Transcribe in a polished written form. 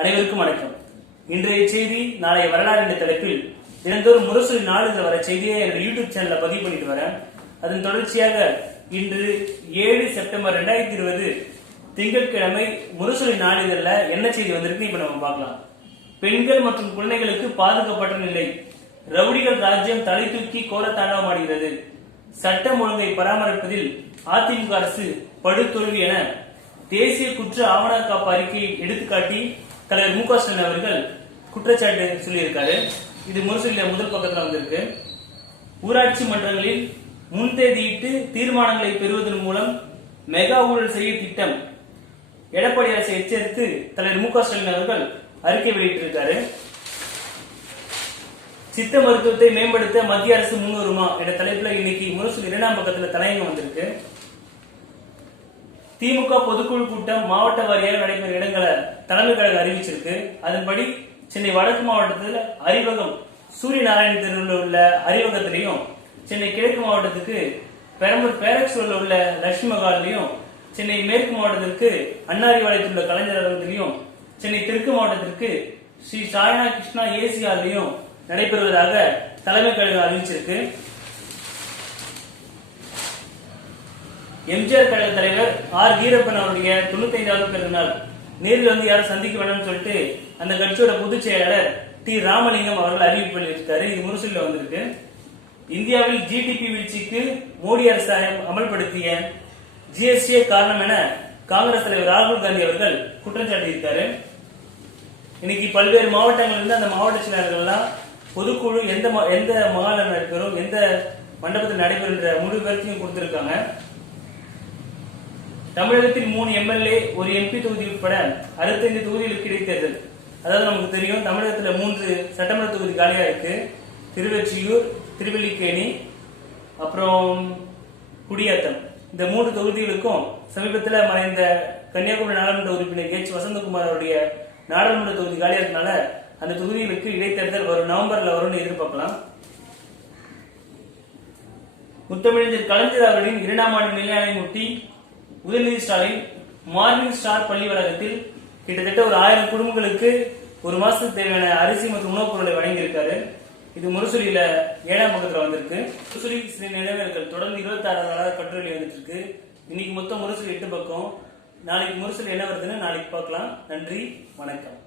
அனைவருக்கும் வணக்கம். இன்றைய செய்தி நாளைய வரலாறு என்ற தலைப்பில் தினந்தோறும் முரசொலி நாளிதழ் வர செய்தியை என்னுடைய யூடியூப் சேனல்ல பதிவு பண்ணிட்டு வரேன். அதன் தொடர்ச்சியாக இன்று 7 செப்டம்பர் 2020 திங்கட்கிழமை முரசொலி நாளிதழ்ல என்ன செய்தி வந்திருக்கு இப்ப நம்ம பார்க்கலாம். பெண்கள் மற்றும் குழந்தைகளுக்கு பாதுகாப்பற்ற நிலை, ரவுடிகள் ராஜ்யம் தலை தூக்கி கோரத்தாண்டவம் ஆடுகிறது, சட்டம் ஒழுங்கை பராமரிப்பதில் அதிமுக அரசு படுதோல்வி என தேசிய குற்ற ஆவண காப்பு அறிக்கையை எடுத்துக்காட்டி தலைவர் மு க ஸ்டாலின் அவர்கள் குற்றச்சாட்டு சொல்லியிருக்காரு. இது முரசொலியில முதல் பக்கத்துல வந்திருக்கு. ஊராட்சி மன்றங்களில் முன்தேதியிட்டு தீர்மானங்களை பெறுவதன் மூலம் மெகா ஊழல் செய்ய திட்டம், எடப்பாடி அரசை எச்சரித்து தலைவர் மு க ஸ்டாலின் அவர்கள் அறிக்கை வெளியிட்டிருக்காரு. சித்த மருத்துவத்தை மேம்படுத்த மத்திய அரசு முன்வருமா என்ற தலைப்புல இன்னைக்கு முரசொலி 2ஆம் பக்கத்துல தலையங்கம் வந்திருக்கு. திமுக பொதுக்குழு கூட்டம் மாவட்ட வாரியாக நடைபெறும் இடங்களை தலைமை கழகம் அறிவிச்சிருக்கு. அதன்படி சென்னை வடக்கு மாவட்டத்தில் அறிவகம் சூரிய நாராயண தெருவில் உள்ள அறிவகத்திலையும், சென்னை கிழக்கு மாவட்டத்துக்கு பெரம்பூர் பேரக்ஸ்ல உள்ள லட்சுமி மகாலிலையும், சென்னை மேற்கு மாவட்டத்திற்கு அண்ணாரிவாளையத்தில் உள்ள கலைஞர் அரங்கத்திலையும், சென்னை தெற்கு மாவட்டத்திற்கு ஸ்ரீ சாய்னா கிருஷ்ணா ஏசியாலையும் நடைபெறுவதாக தலைமை கழகம் அறிவிச்சிருக்கு. எம்ஜிஆர் கழக தலைவர் ஆர் வீரப்பன் அவருடைய 95வது பிறந்த நாள் நேரில் வந்து யாரும் சந்திக்க வேண்டாம்னு சொல்லிட்டு அந்த கட்சியோட பொதுச் செயலாளர் டி ராமலிங்கம் அவர்கள் அறிவிப்பு பண்ணியிருக்காரு. இது முரசொலியில் வந்திருக்கு. இந்தியாவில் ஜிடிபி வீழ்ச்சிக்கு மோடி அரசு அமல்படுத்திய ஜிஎஸ்டியே காரணம் என காங்கிரஸ் தலைவர் ராகுல் காந்தி அவர்கள் குற்றம் சாட்டியிருக்காரு. இன்னைக்கு பல்வேறு மாவட்டங்கள் இருந்து அந்த மாவட்ட செயலாளர்கள்லாம் பொதுக்குழு எந்த மாகாணம் நடைபெறும், எந்த மண்டபத்தில் நடைபெறும் என்ற முழு பேர்த்தையும் கொடுத்திருக்காங்க. தமிழகத்தில் 3 எம்எல்ஏ, 1 எம்பி தொகுதி உட்பட 65 தொகுதிகளுக்கு இடைத்தேர்தல். அதாவது நமக்கு தெரியும், தமிழகத்தில் 3 சட்டமன்ற தொகுதி காலியா இருக்கு. திருவெற்றியூர், திருவல்லிக்கேணி, அப்புறம் குடியாத்தம். இந்த 3 தொகுதிகளுக்கும் சமீபத்தில் மறைந்த கன்னியாகுமரி நாடாளுமன்ற உறுப்பினர் எச் வசந்தகுமார் அவருடைய நாடாளுமன்ற தொகுதி காலியா இருக்கனால அந்த தொகுதிகளுக்கு இடைத்தேர்தல் வரும் நவம்பர்ல வரும்னு எதிர்பார்க்கலாம். முத்தமிழஞ்சர் கலைஞர் அவர்களின் 2ஆம் ஆண்டு நிலையானை முட்டி உதயநிதி ஸ்டாலின் மார்னிங் ஸ்டார் பள்ளி வளாகத்தில் கிட்டத்தட்ட ஒரு 1000 குடும்பங்களுக்கு ஒரு மாசத்துக்கு தேவையான அரிசி மற்றும் உணவுப் பொருளை வழங்கியிருக்காரு. இது முரசொலியில 7ஆம் பக்கத்துல வந்திருக்கு. முரசொலி சில நினைவுகள் தொடர்ந்து 26வது நாளாக கட்டுரை வந்துட்டு இருக்கு. இன்னைக்கு மொத்தம் முரசொலி 8 பக்கம். நாளைக்கு முரசொலி என்ன வருதுன்னு நாளைக்கு பார்க்கலாம். நன்றி, வணக்கம்.